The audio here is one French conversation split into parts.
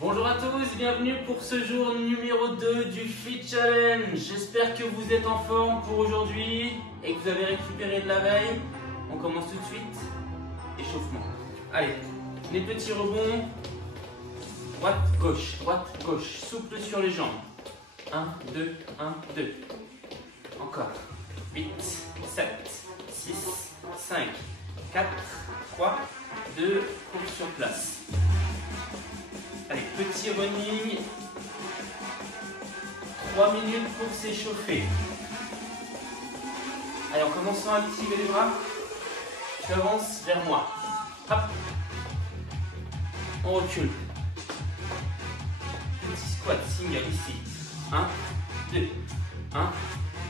Bonjour à tous, bienvenue pour ce jour numéro 2 du Fit Challenge. J'espère que vous êtes en forme pour aujourd'hui et que vous avez récupéré de la veille. On commence tout de suite. Échauffement. Allez, les petits rebonds. Droite, gauche. Souple sur les jambes. 1, 2, 1, 2. Encore. 8, 7, 6, 5, 4, 3, 2, cours sur place. Allez, petit running. 3 minutes pour s'échauffer. Allez, en commençant à activer les bras, tu avances vers moi. Hop. On recule. Petit squat single ici. 1, 2, 1,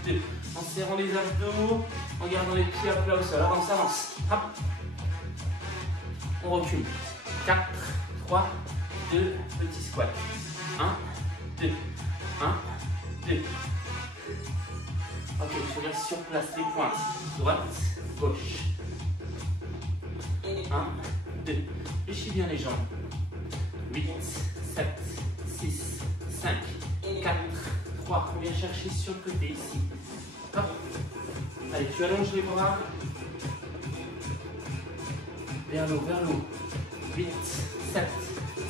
2. En serrant les abdos, en gardant les pieds à plat au sol. Avance. Hop. On recule. 4, 3, 2, petit squat. 1, 2, 1, 2. Ok, je reste sur place, les pointes. Droite, gauche. 1, 2. Fléchis bien les jambes. 8, 7, 6, 5, 4, 3. On vient chercher sur le côté ici. Hop. Allez, tu allonges les bras. Vers l'eau. 8, 7,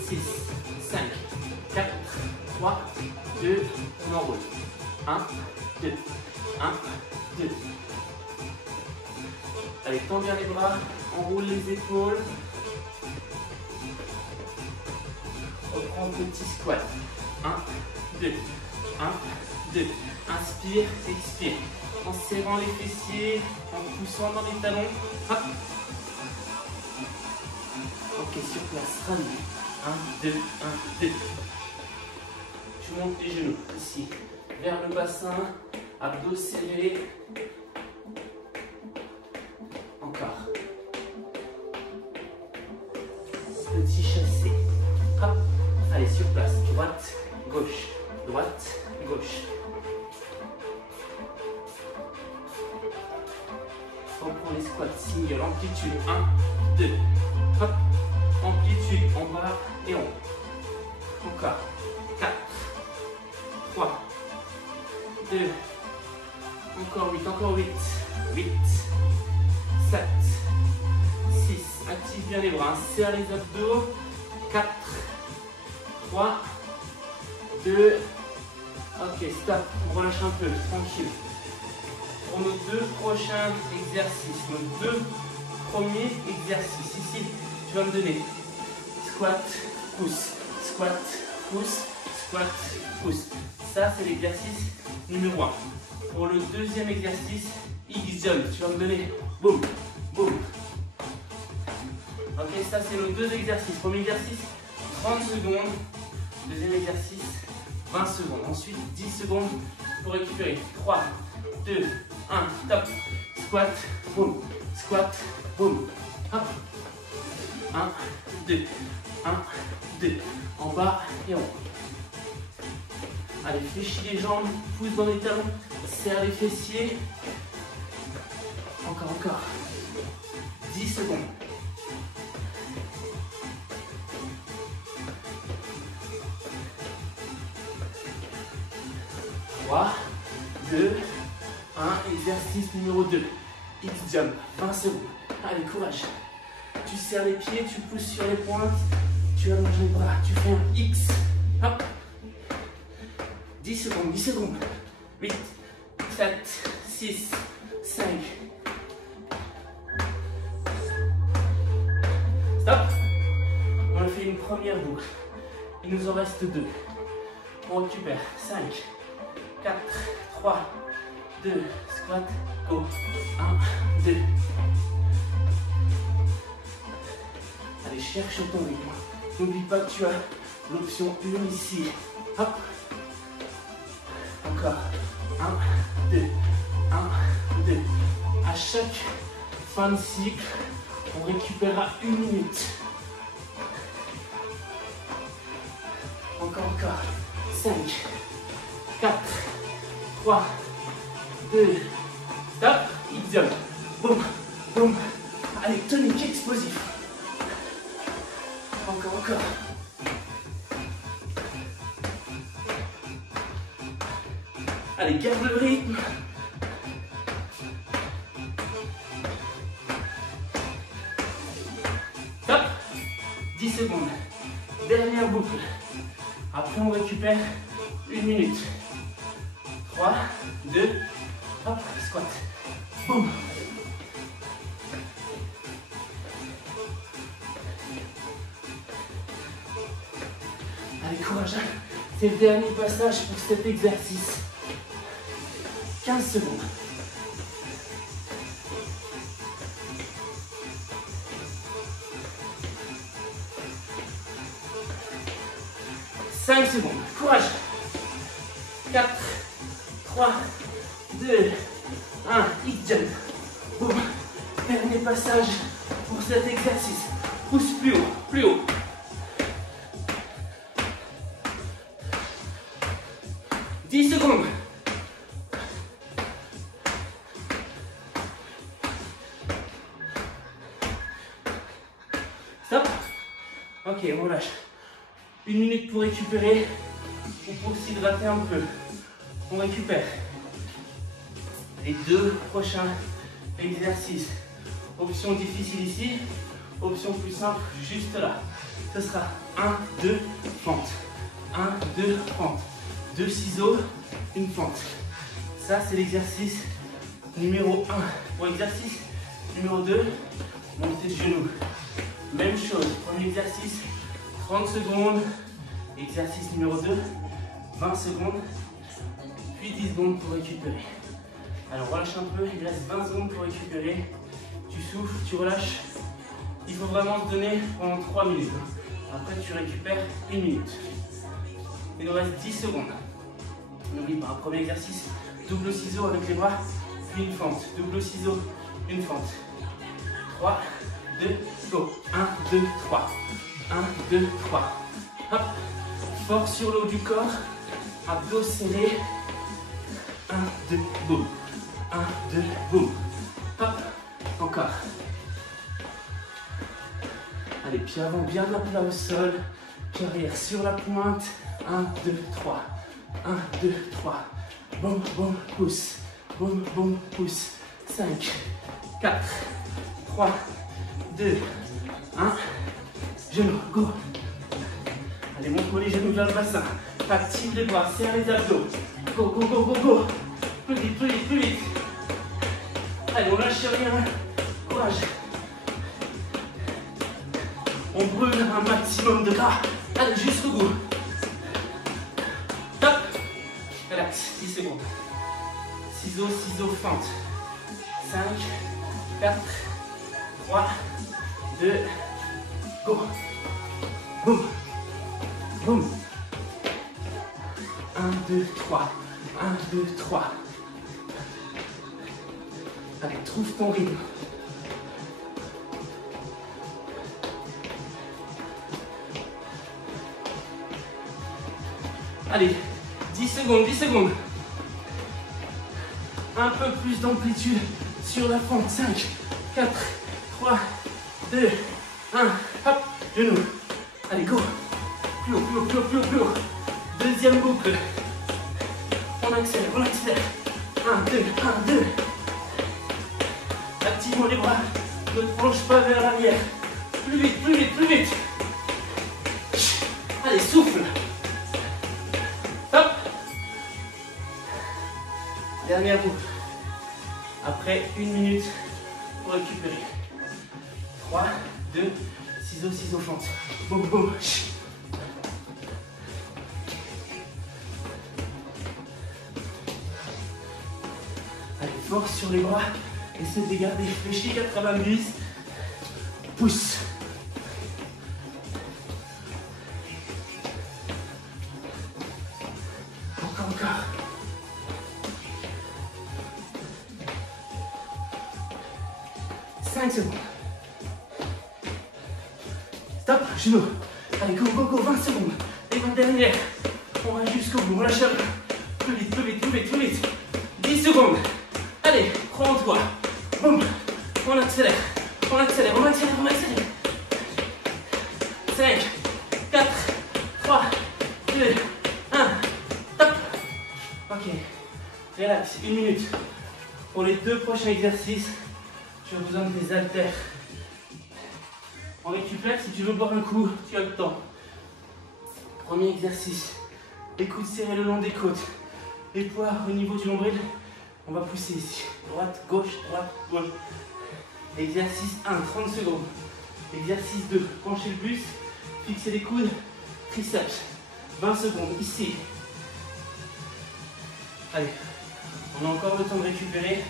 6, 5, 4, 3, 2, on enroule. 1, 2, 1, 2. Allez, tends bien les bras, enroule les épaules. Reprends petit squat. 1, 2, 1, 2. Inspire, expire. En serrant les fessiers, en poussant dans les talons. Hop. Ok, sur place, run. 1, 2, 1, 2. Tu montes les genoux ici, vers le bassin, abdos serrés. Encore. Petit chassé. Hop. Allez, sur place. Droite, gauche. Droite, gauche. Reprends les squats single, amplitude. 1, 2. Hop. Amplitude en bas et en haut. Encore. 4, 3, 2, encore 8, 8, 7, 6, active bien les bras, serre les abdos, 4, 3, 2, ok, stop, on relâche un peu, tranquille. Pour nos deux prochains exercices, nos deux premiers exercices, ici, tu vas me donner squat, pouce, squat, pouce, squat, pouce. Ça, c'est l'exercice numéro 1. Pour le deuxième exercice, X-jump, tu vas me donner boum, boum. Ok, ça, c'est nos deux exercices. Premier exercice, 30 secondes. Deuxième exercice, 20 secondes. Ensuite, 10 secondes pour récupérer. 3, 2, 1, top. Squat, boum, squat, boum. Hop. 1, 2, 1, 2. En bas et en haut. Allez, fléchis les jambes, pousse dans les talons, serre les fessiers. Encore. 10 secondes. 3, 2, 1. Exercice numéro 2. X-jump, 20 secondes. Allez, courage. Tu serres les pieds, tu pousses sur les pointes, tu allonges les bras, tu fais un X. Hop. 10 secondes. 8, 7, 6, 5. Stop. On a fait une première boucle. Il nous en reste 2. On récupère. 5, 4, 3, 2, squat, go. 1, 2. Allez, cherche ton rythme. N'oublie pas que tu as l'option 1 ici. Hop. Encore. 1, 2, 1, 2. À chaque fin de cycle, on récupérera 1 minute. Encore. 5, 4, 3, 2, stop. X-jump. Boum, boum. Allez, tonique explosif. Encore. Allez, garde le rythme. Hop, 10 secondes. Dernière boucle. Après, on récupère 1 minute. 3, 2, hop, squat. Boum. Allez, courage. C'est le dernier passage pour cet exercice. 15 secondes. Secondes. Courage. 4, 3, 2, 1. Hit jump. Boum. Dernier passage pour cet exercice. Pousse plus haut, plus haut. « 10 secondes. Stop. Ok, on relâche. 1 minute pour récupérer ou pour s'hydrater un peu. On récupère. Les 2 prochains exercices. Option difficile ici, option plus simple juste là. Ce sera 1, 2, fente. 1, 2, fente. 2 ciseaux, une fente. Ça, c'est l'exercice numéro 1. Pour exercice numéro 2, montée de genoux. Même chose, premier exercice, 30 secondes. Exercice numéro 2, 20 secondes. Puis 10 secondes pour récupérer. Alors relâche un peu, il reste 20 secondes pour récupérer. Tu souffles, tu relâches. Il faut vraiment te donner pendant 3 minutes. Après, tu récupères 1 minute. Il nous reste 10 secondes. N'oublie pas, premier exercice, double ciseau avec les bras, puis une fente. Double ciseau, une fente. 3, 2, go. 1, 2, 3. 1, 2, 3. Hop. Fort sur le haut du corps. Abdos serrés. 1, 2, boum. 1, 2, boum. Hop. Encore. Allez, pied avant bien à plat au sol. Pied arrière sur la pointe. 1, 2, 3. 1, 2, 3. Boum, boum, pousse. Boum, boum, pousse. 5, 4, 3, 2, 1. Genoux, go. Allez, montre les genoux vers le bassin. Active les bras, serre les abdos. Go, go, go, go, go. Plus vite, plus vite, plus vite. Allez, on lâche rien. Courage. On brûle un maximum de gras. Allez, jusqu'au bout. Top. Relax, 10 secondes. Ciseaux, ciseaux, fente. 5, 4, 3, 2, go. Boum. Boum. 1, 2, 3. 1, 2, 3. Allez, trouve ton rythme. Allez, 10 secondes, 10 secondes. Un peu plus d'amplitude sur la fente. 5, 4, 3, 2, 1. Hop, genoux. Allez, go. Plus haut, plus haut, plus haut, plus haut, plus haut. Deuxième boucle. On accélère, on accélère. 1, 2, 1, 2. Activons les bras. Ne te penche pas vers l'arrière. Plus vite, plus vite, plus vite. Allez, souffle. Hop. Dernière boucle. Après 1 minute pour récupérer. 3, 2, ciseaux, ciseaux, fente. Boum, boum. Allez, force sur les bras. Essaie de les garder fléchis, 90. Pousse. Encore. 5 secondes. Stop, genoux. Allez, go, go, go, 20 secondes. Les 20 dernières. On va jusqu'au bout, on lâche rien. Plus vite, plus vite, plus vite, plus vite. 10 secondes. Allez, crois en toi. Boum. On accélère. On accélère, on accélère, on accélère. 5, 4, 3, 2, 1. Top. Ok. Relax, 1 minute. Pour les 2 prochains exercices, tu as besoin de tes haltères. On récupère, si tu veux boire un coup, tu as le temps. Premier exercice, les coudes serrés le long des côtes. Les poids au niveau du nombril, on va pousser ici. Droite, gauche, droite, gauche. Exercice 1, 30 secondes. Exercice 2, penchez le buste, fixez les coudes, triceps. 20 secondes, ici. Allez, on a encore le temps de récupérer.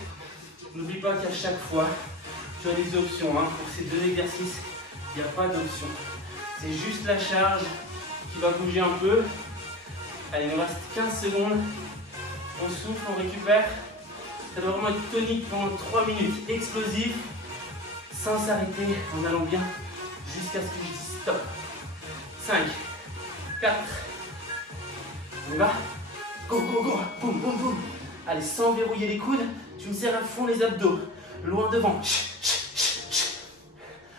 N'oublie pas qu'à chaque fois, tu as des options. Hein. Pour ces 2 exercices, il n'y a pas d'option. C'est juste la charge qui va bouger un peu. Allez, il nous reste 15 secondes. On souffle, on récupère. Ça doit vraiment être tonique pendant 3 minutes. Explosif, sans s'arrêter, en allant bien jusqu'à ce que je dise stop. 5, 4, on y va. Go, go, go, boum, boum, boum. Allez, sans verrouiller les coudes, tu me serres à fond les abdos. Loin devant.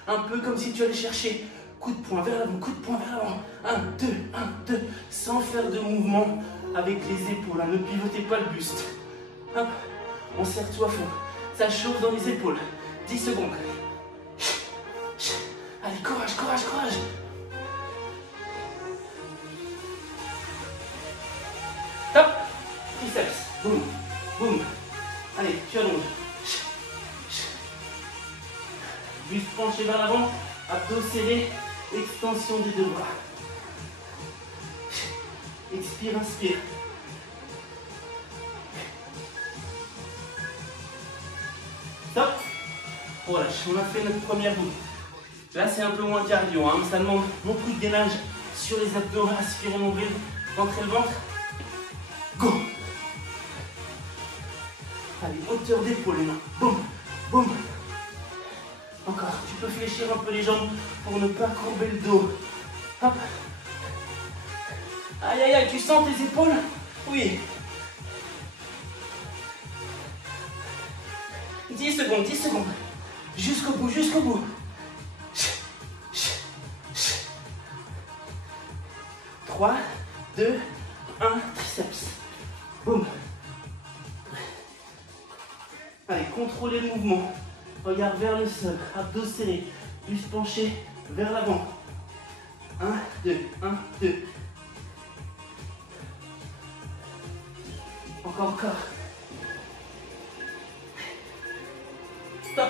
Un peu comme si tu allais chercher. Coup de poing vers l'avant, coup de poing vers l'avant. 1, 2, 1, 2. Sans faire de mouvement avec les épaules. Hein. Ne pivotez pas le buste. Hop, on serre tout à fond. Ça chauffe dans les épaules. 10 secondes. Allez, courage, courage, courage. Top. Triceps. Boum, boum. Allez, tu allonges. Buste penché vers l'avant. Abdos serrés. Extension des 2 bras. Expire, inspire. Top. Voilà, on a fait notre première boucle. Là, c'est un peu moins cardio, hein. Ça demande beaucoup de gainage sur les abdos. Aspire au nombril, rentrez le ventre. Go. Allez, hauteur d'épaule, les mains. Boum, boum. Encore, tu peux fléchir un peu les jambes pour ne pas courber le dos. Hop. Aïe, aïe, aïe, tu sens tes épaules? Oui. 10 secondes, 10 secondes. Jusqu'au bout, jusqu'au bout. 3, 2, 1, triceps. Boum. Allez, contrôlez le mouvement. Regarde vers le sol, abdos serrés, buste penché vers l'avant. 1, 2, 1, 2. Encore. Top.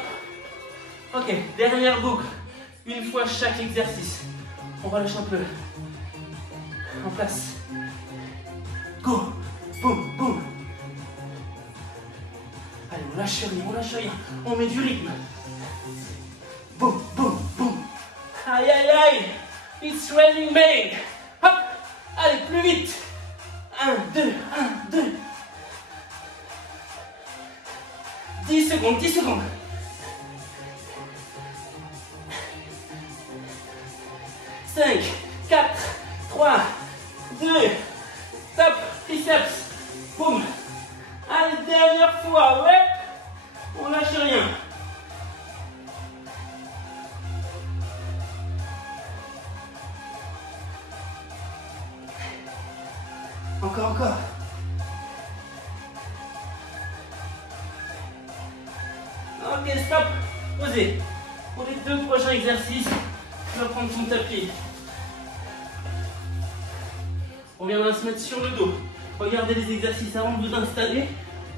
Ok, dernière boucle. Une fois chaque exercice. On relâche un peu. En place. Go. Boum, boum. Allez, on lâche rien, on lâche rien. On met du rythme. Boum, boum, boum. Aïe, aïe, aïe. It's raining men. Hop. Allez, plus vite. 1, 2, 1, 2. 10 secondes, 10 secondes. 5, 4, 3, 2, top, triceps, boum. Allez, dernière fois, ouais. On lâche rien. Encore. Ok, stop. Posez. Pour les 2 prochains exercices, tu vas prendre ton tapis. On viendra se mettre sur le dos. Regardez les exercices avant de vous installer.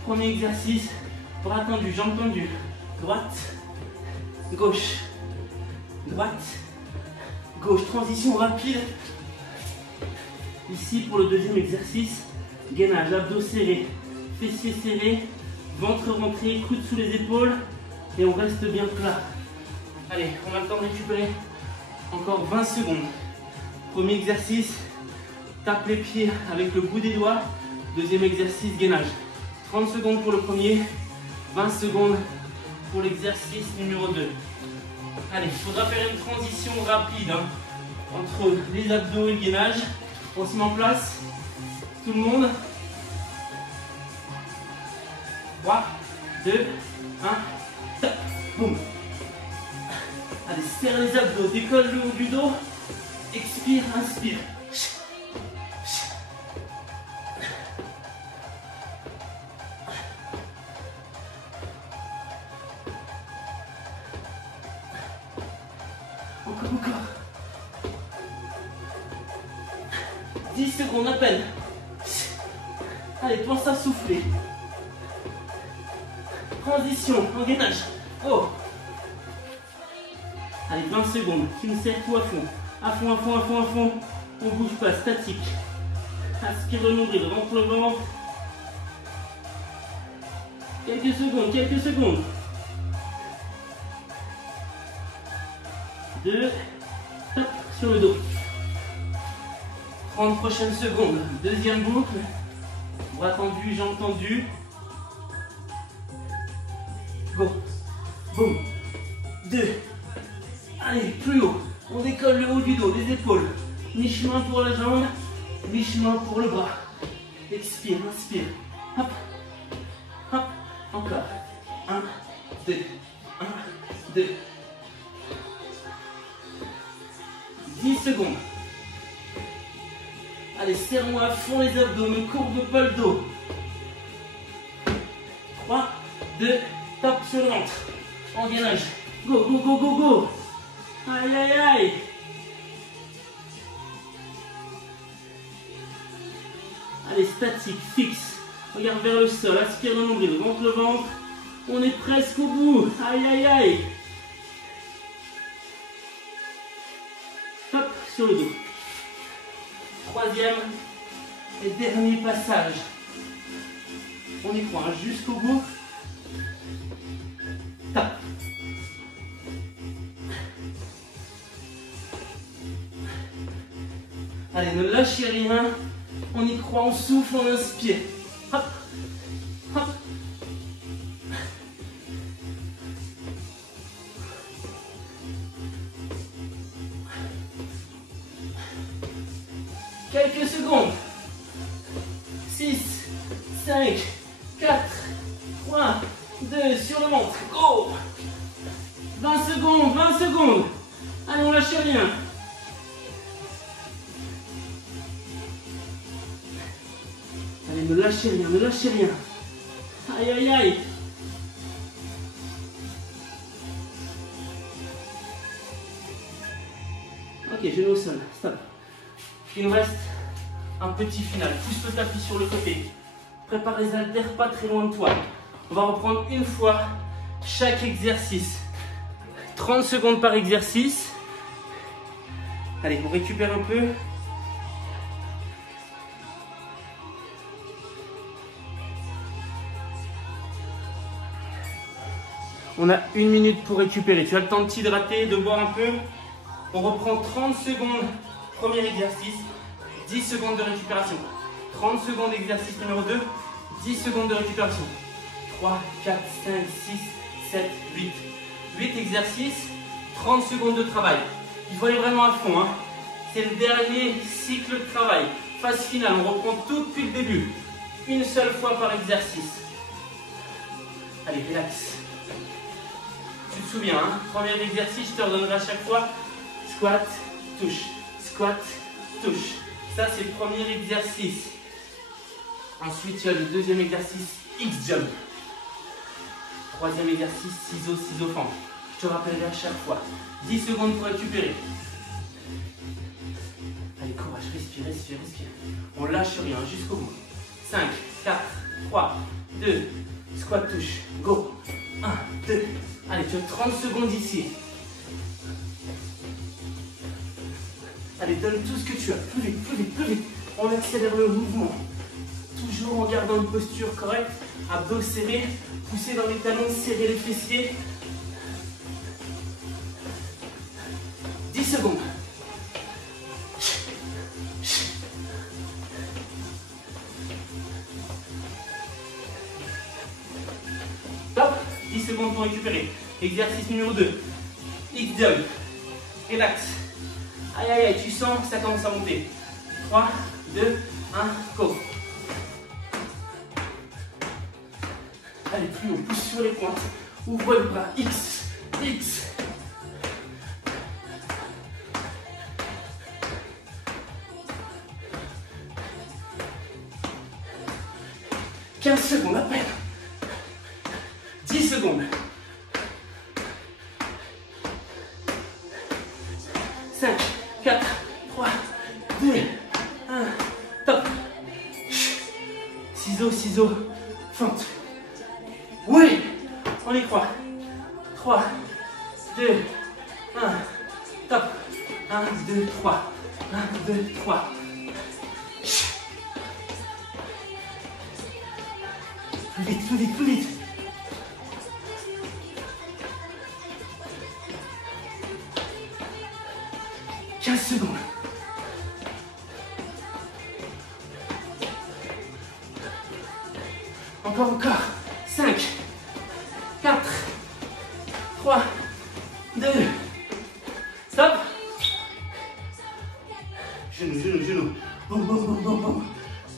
Premier exercice, bras tendus, jambes tendues. Droite, gauche, droite, gauche. Transition rapide. Ici pour le deuxième exercice, gainage, abdos serrés, fessiers serrés, ventre rentré, coude sous les épaules et on reste bien plat. Allez, on a le temps de récupérer. Encore 20 secondes. Premier exercice, tape les pieds avec le bout des doigts. Deuxième exercice, gainage. 30 secondes pour le premier, 20 secondes pour l'exercice numéro 2. Allez, il faudra faire une transition rapide hein, entre les abdos et le gainage. On se met en place. Tout le monde. 3, 2, 1, top. Boum. Allez, serre les abdos, décolle le haut du dos. Expire, inspire. 10 secondes à peine. Allez, pense à souffler. Transition, engrenage. Oh. Allez, 20 secondes. Tu me serres tout à fond. À fond, à fond, à fond, à fond. On ne bouge pas, statique. Aspire le nombril, rentre le ventre. Quelques secondes, quelques secondes. 2. Hop, sur le dos. 30 prochaines secondes. Deuxième boucle. Bras tendus, jambes tendues. Go. Boum. 2. Allez, plus haut. On décolle le haut du dos, les épaules. Mi-chemin pour la jambe, mi-chemin pour le bras. Expire, inspire. Hop. Hop. Encore. 1, 2. 1, 2. 10 secondes. Allez, serre-moi à fond les abdos, ne courbe pas le dos. 3, 2, top sur le ventre. Engrenage. Go, go, go, go, go. Aïe, aïe, aïe. Allez, statique, fixe. Regarde vers le sol, aspire le nombril, rentre le ventre. On est presque au bout. Aïe, aïe, aïe. Hop, sur le dos. Troisième et dernier passage. On y croit jusqu'au bout. Top. Allez, ne lâchez rien. On y croit, on souffle, on inspire. Hop, hop. Quelques secondes. 6, 5, 4, 3, 2, sur le ventre. Go. 20 secondes, 20 secondes. Allez, on lâche rien. Allez, ne lâchez rien, ne lâchez rien. Aïe, aïe, aïe. Ok, je vais au sol. Stop. Il nous reste un petit final. Pousse le tapis sur le côté. Prépare les haltères pas très loin de toi. On va reprendre une fois chaque exercice. 30 secondes par exercice. Allez, on récupère un peu. On a 1 minute pour récupérer. Tu as le temps de t'hydrater, de boire un peu. On reprend 30 secondes. Premier exercice. 10 secondes de récupération. 30 secondes exercice numéro 2. 10 secondes de récupération. 3, 4, 5, 6, 7, 8. 8 exercices. 30 secondes de travail. Il faut aller vraiment à fond. Hein. C'est le dernier cycle de travail. Phase finale. On reprend tout depuis le début. Une seule fois par exercice. Allez, relax. Tu te souviens, hein, premier exercice, je te redonnerai à chaque fois. Squat, touche. Squat, touche. Ça, c'est le premier exercice. Ensuite, tu as le deuxième exercice, X-jump. Troisième exercice, ciseaux, ciseaux fentes. Je te rappellerai à chaque fois. 10 secondes pour récupérer. Allez, courage, respire, respire, respire. On lâche rien jusqu'au bout. 5, 4, 3, 2, squat, touche. Go. 1, 2. Allez, tu as 30 secondes ici. Allez, donne tout ce que tu as. Plus vite, plus vite, plus vite. On accélère le mouvement. Toujours en gardant une posture correcte. Abdos serrés. Pousser dans les talons, serrer les fessiers. 10 secondes. Top. 10 secondes pour récupérer. Exercice numéro 2. X-jump. Relax. Aïe, aïe, aïe, tu sens que ça commence à monter. 3, 2, 1, go. Allez, plus haut, pousse sur les pointes. Ouvre le bras. X, X. « 15 secondes à peine. 10 secondes. 5, 4, 3, 2, 1. ciseaux, ciseaux, fente. Oui, on y croit. 3, 2, 1, top. 1, 2, 3. 1, 2, 3. Plus vite, plus vite, plus vite. « 15 secondes. Encore, encore. 5, 4, 3, 2, stop. Genoux, genoux, genoux. Boum, boum, boum, boum, boum.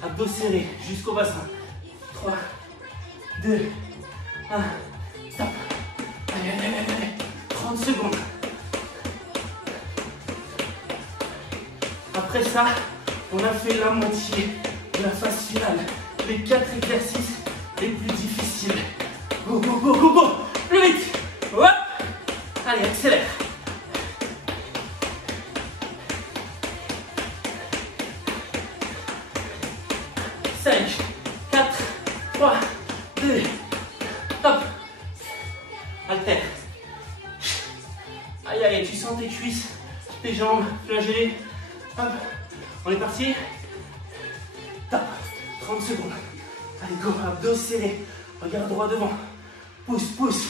Abdos serrés jusqu'au bassin. 3, 2, 1, stop. Allez, allez, allez, allez. 30 secondes. Après ça, on a fait la moitié de la phase finale. Les 4 exercices les plus difficiles. Go, go, go, go, go. Plus vite. Hop. Allez, accélère. « 5, 4, 3, 2, hop. Haltère. Aïe, aïe, tu sens tes cuisses, tes jambes flagellées. Hop, on est parti. Top, 30 secondes. Allez, go, abdos serrés. Regarde droit devant. Pousse, pousse.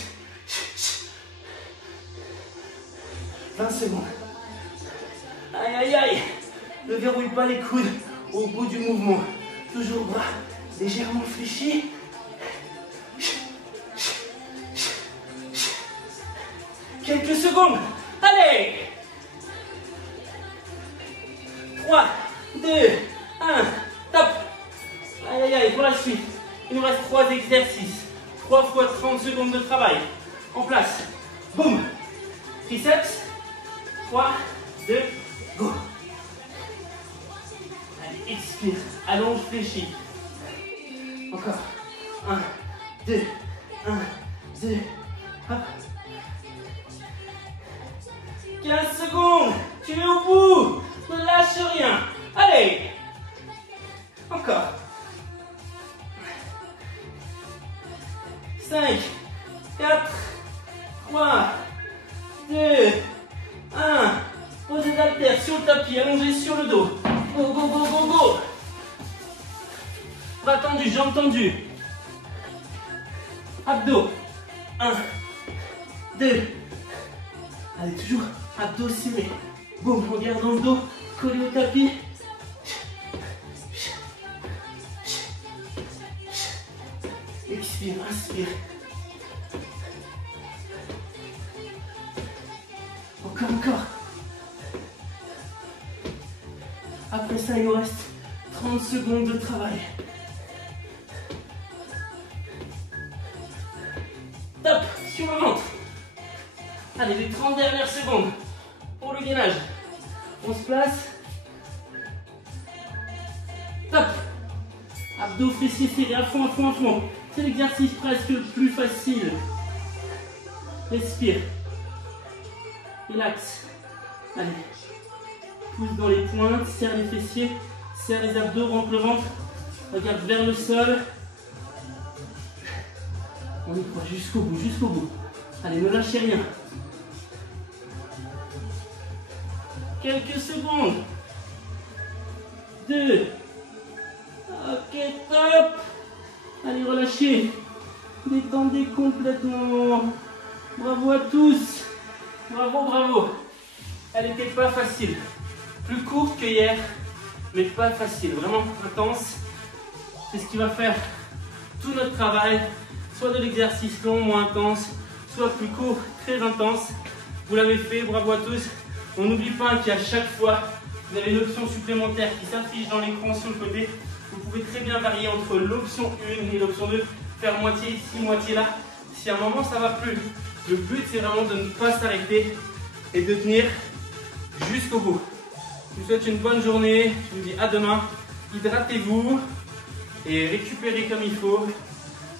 20 secondes. Aïe, aïe, aïe. Ne verrouille pas les coudes au bout du mouvement. Toujours bras légèrement fléchis. Quelques secondes. Allez. 3, 2, 1, top. Aïe, aïe, aïe, pour la suite. Il nous reste 3 exercices. 3 fois 30 secondes de travail. En place. Boum. Triceps. 3, 2, go. Allez, expire. Allonge, fléchis. Encore. 1, 2, 1, 2, hop. 15 secondes. Tu es au bout. Ne lâche rien. Allez. Encore. 5, 4, 3, 2, 1. Posez d'haltère sur le tapis, allongez sur le dos. Go, go, go, go, go. Bras tendus, jambes tendues. Abdos. 1, 2. Allez, toujours abdos serrés. Boum, on garde dans le dos, collé au tapis. Expire, inspire. Encore, encore. Après ça, il nous reste 30 secondes de travail. Top, sur le ventre. Allez, les 30 dernières secondes pour le gainage. On se place. Top. Abdos fessiers serrés à fond, à fond, à fond. C'est l'exercice presque le plus facile. Respire. Relax. Allez. Pousse dans les pointes, serre les fessiers, serre les abdos, rentre le ventre. Regarde vers le sol. On y croit jusqu'au bout, jusqu'au bout. Allez, ne lâchez rien. Quelques secondes. 2. Ok, top. Allez, relâchez. Détendez complètement. Bravo à tous. Bravo, bravo. Elle n'était pas facile. Plus courte que hier, mais pas facile. Vraiment intense. C'est ce qui va faire tout notre travail. Soit de l'exercice long, moins intense, soit plus court, très intense. Vous l'avez fait, bravo à tous. On n'oublie pas qu'à chaque fois, vous avez une option supplémentaire qui s'affiche dans l'écran sur le côté. Vous pouvez très bien varier entre l'option 1 et l'option 2. Faire moitié ici, moitié là. Si à un moment ça ne va plus, le but c'est vraiment de ne pas s'arrêter et de tenir jusqu'au bout. Je vous souhaite une bonne journée. Je vous dis à demain. Hydratez-vous et récupérez comme il faut.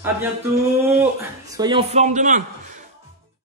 À bientôt. Soyez en forme demain.